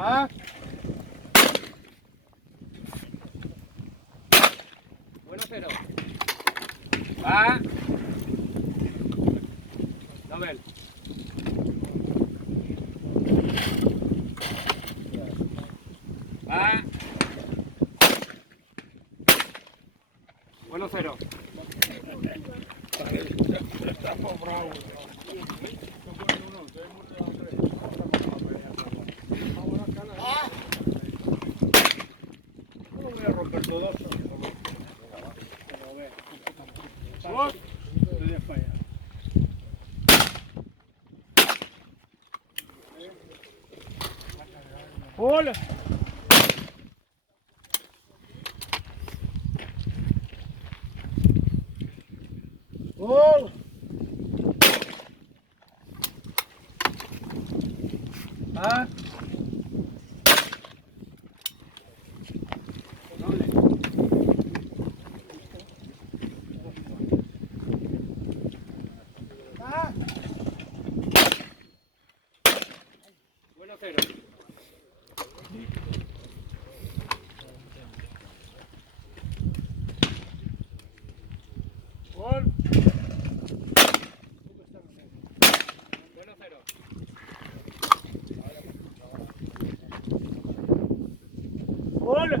Ah. Bueno, cero. Va. Nobel. Va. Bueno, cero. Estamos bravos. No voy a romper todo eso. Vamos. Hola. Hola. Ah. Ah. Bueno, cero. Hola. Bueno, cero. Hola.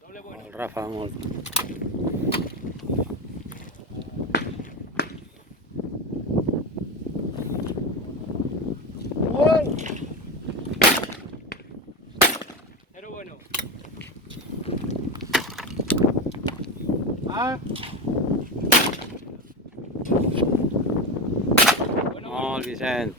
Doble bueno. El Rafa molt. Hola. Cero bueno. Ah. Molt, Vicent.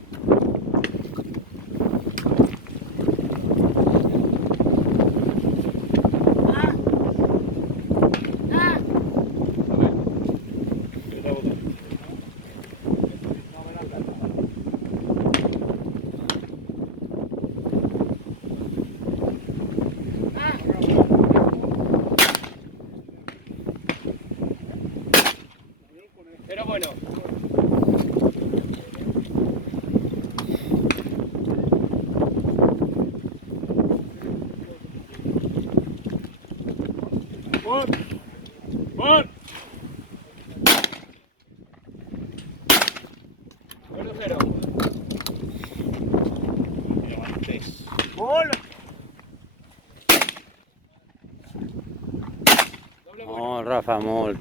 Cero bueno. Hola. Hola. Bueno, cero. Hola. Doble bueno. Molt, Rafa, molt.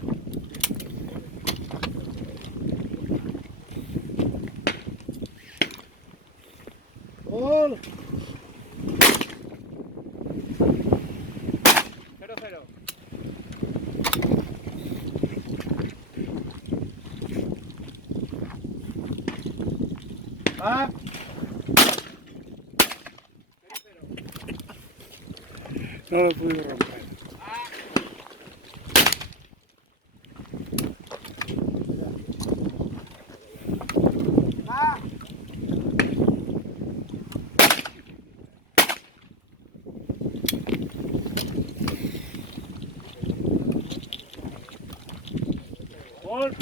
Hola. Cero, cero. Ah. No lo pude romper. Ah. Hola.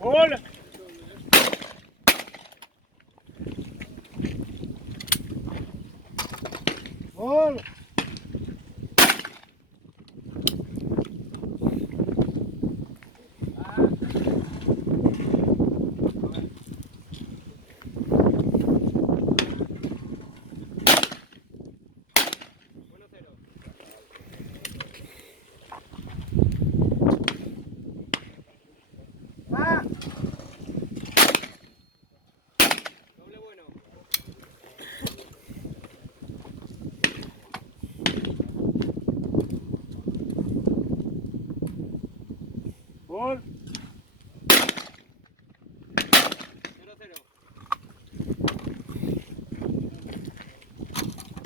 Hola. Hola. Bueno, cero. Ah. Doble bueno. Hola. Cero, cero.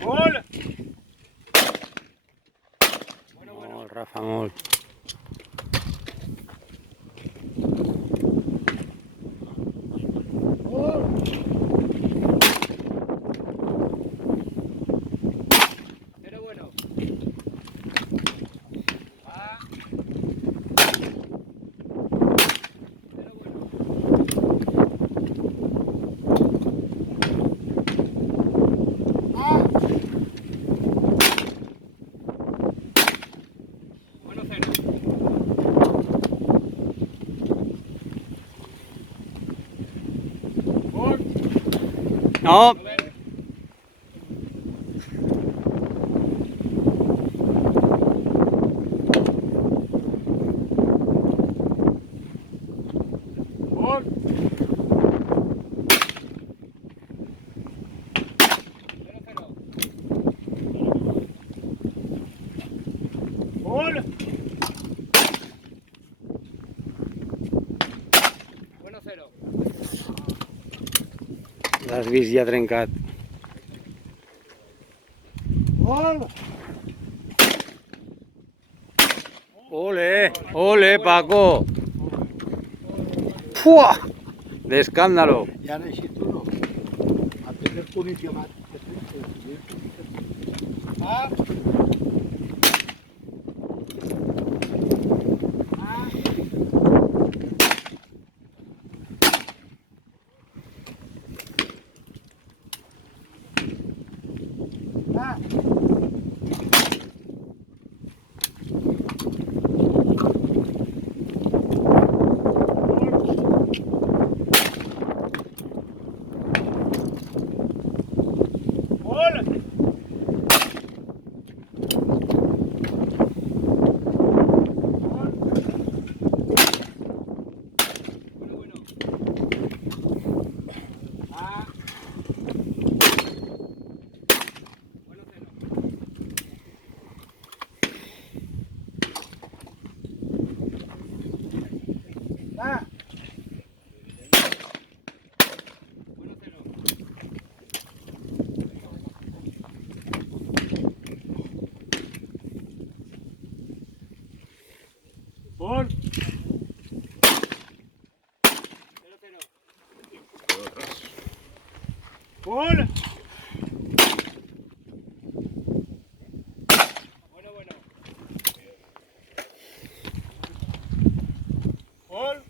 Hola. Bueno, bueno. Molt, Rafa, molt. Hola. Cero bueno. Va. Cero bueno. No. Gol. 0-0. Gol. 1-0. L'has vist ja trencat. Gol. Ole, ole, Paco. ¡Fua! De escándalo. Ya necesito uno. A tener punición más. Ah. Ah. Gol. Bueno. Ah. 1-0. Ah. 1-0. Gol. 0-0. Gol. Bueno. Gol.